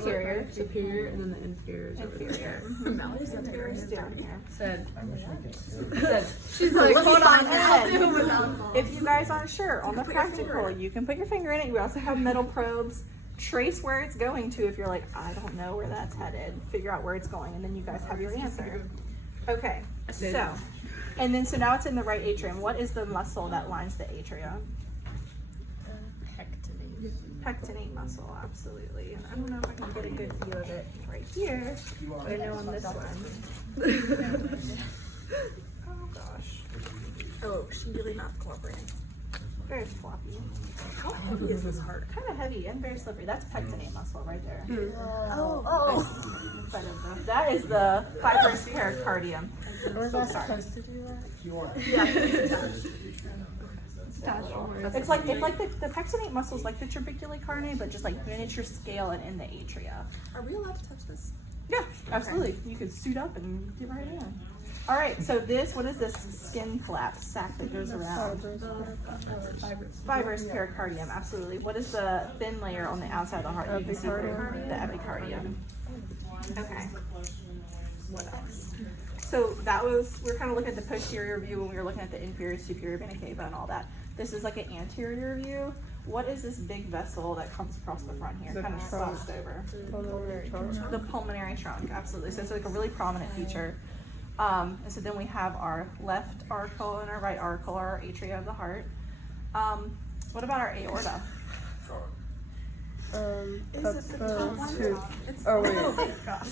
Superior. Superior, and then the inferior is over Inferior. Mallory's Inferior is down here. Said, She's like, hold on. without If you guys aren't sure, on the practical, you can put your finger in it. We also have metal probes. Trace where it's going to if you're like, I don't know where that's headed. Figure out where it's going, and then you guys have your answer. Okay, so, and then so now it's in the right atrium. What is the muscle that lines the atria? Pectinate muscle, absolutely. And I don't know if I can get a good view of it right here, but I know on this one. Oh gosh. oh, she's really not cooperating. Very floppy. How heavy is this heart? Kind of heavy and very slippery. That's pectinate muscle right there. Oh. Inside of that is the fibrous pericardium. Was I supposed to do that? It's like the pectinate muscle is like the trabecular carne, but just like miniature scale and in the atria. Are we allowed to touch this? Yeah, absolutely. You could suit up and get right in. All right, so what is this skin flap sac that goes around? Fibrous pericardium, absolutely. What is the thin layer on the outside of the heart? You can see through the epicardium. Okay. What else? So we're kind of looking at the posterior view when we were looking at the inferior, superior vena cava and all that. This is like an anterior view. What is this big vessel that comes across the front here, kind of slouched over? The pulmonary trunk, absolutely. So it's like a really prominent feature. And so then we have our left auricle and our right auricle, our atria of the heart. What about our aorta? That's the two. Oh gosh.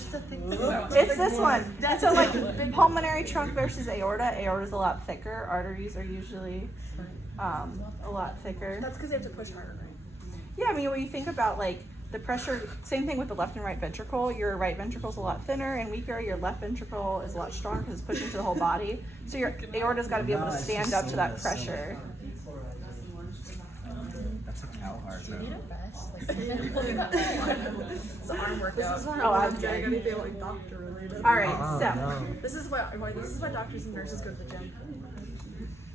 It's this one. So like pulmonary trunk versus aorta. Aorta is a lot thicker. Arteries are usually a lot thicker. That's because they have to push harder, right? Yeah, I mean when you think about like the pressure, same thing with the left and right ventricle. Your right ventricle is a lot thinner and weaker. Your left ventricle is a lot stronger because it's pushing to the whole body. So your aorta's got to be able to stand up to that pressure. That's a cow heart, bro. It's an arm workout. Oh, I'm getting anything like doctor related. All right, so This is why doctors and nurses go to the gym.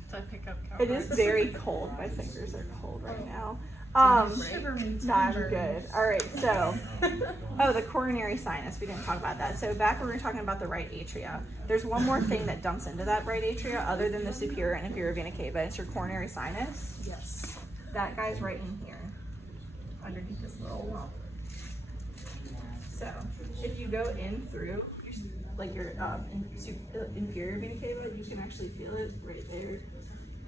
So I pick up cow it is very cold. My fingers are cold right now. Not good. All right, so, the coronary sinus. We didn't talk about that. So back when we were talking about the right atria, there's one more thing that dumps into that right atria other than the superior and inferior vena cava. It's your coronary sinus. Yes. That guy's right in here, underneath this little lump. So if you go in through your inferior vena cava, you can actually feel it right there.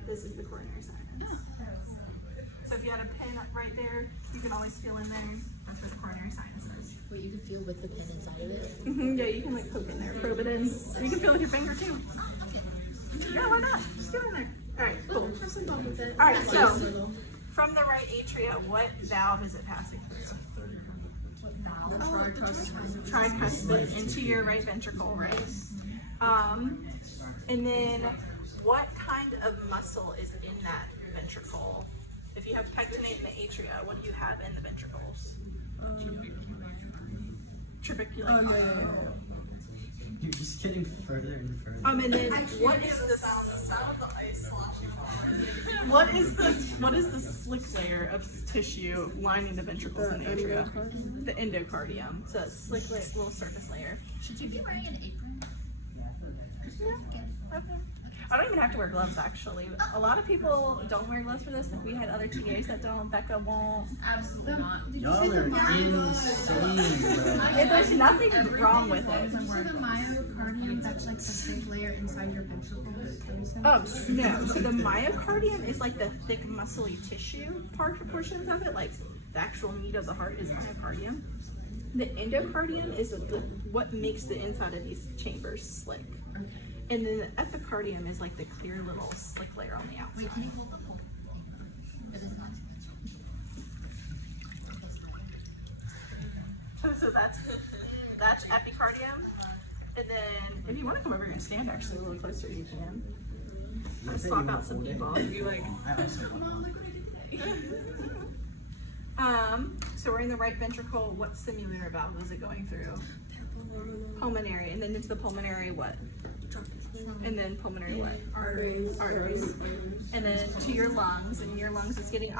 This is the coronary sinus. So if you had a pin right there, you can always feel in there. That's where the coronary sinus is. Wait, you can feel with the pin inside of it? Yeah, you can like poke in there, probe it in. You can feel with your finger too. Yeah, why not? Just get in there. All right, cool. All right, so from the right atria, what valve is it passing through? Tricuspid into your right ventricle, right? And then what kind of muscle is in that ventricle? If you have pectinate in the atria, what do you have in the ventricles? Trabecular. You're just getting further and further. And then what is the sound of the ice sloshing on. what is the slick layer of tissue lining the ventricles in the atria? The endocardium. So it's slick little surface layer. Should you be wearing an apron? Yeah. Okay. I don't even have to wear gloves actually. A lot of people don't wear gloves for this. Like we had other TAs that don't. Becca won't. Absolutely not. Y'all are insane, bro. There's nothing wrong with it. So the myocardium, that's like the big layer inside your ventricle. Oh no! So the myocardium is like the thick, muscly tissue portions of it. Like the actual meat of the heart is myocardium. The endocardium is what makes the inside of these chambers slick. And then the epicardium is like the clear little slick layer on the outside. Wait, can you hold the whole thing? If it's not too much. So that's epicardium. And then if you want to come over here and stand actually a little closer, you can. I'll swap out some people and be like, so we're in the right ventricle. What simulator valve was it going through? Pulmonary. And then into the pulmonary what? And then pulmonary what? Arteries. And then to your lungs, and your lungs is getting